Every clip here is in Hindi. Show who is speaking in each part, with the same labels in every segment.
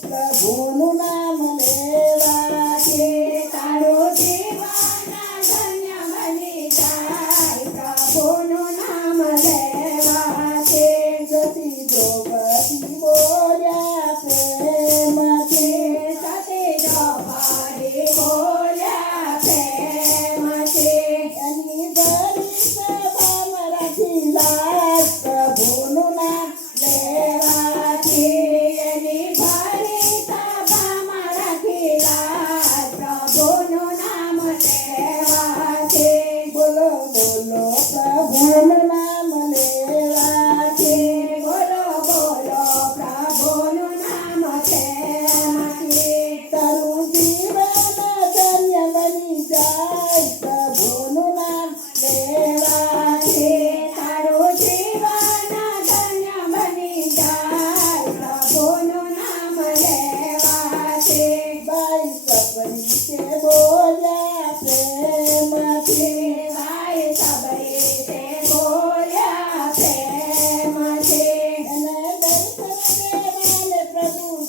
Speaker 1: Pra você.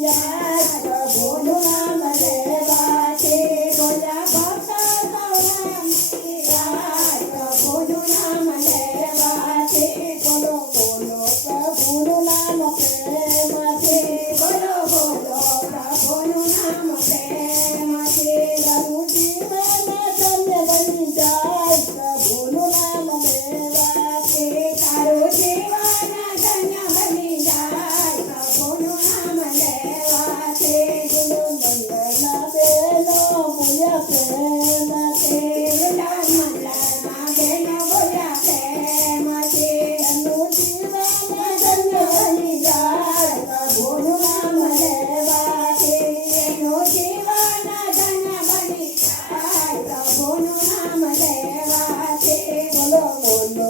Speaker 1: Yeah. Con.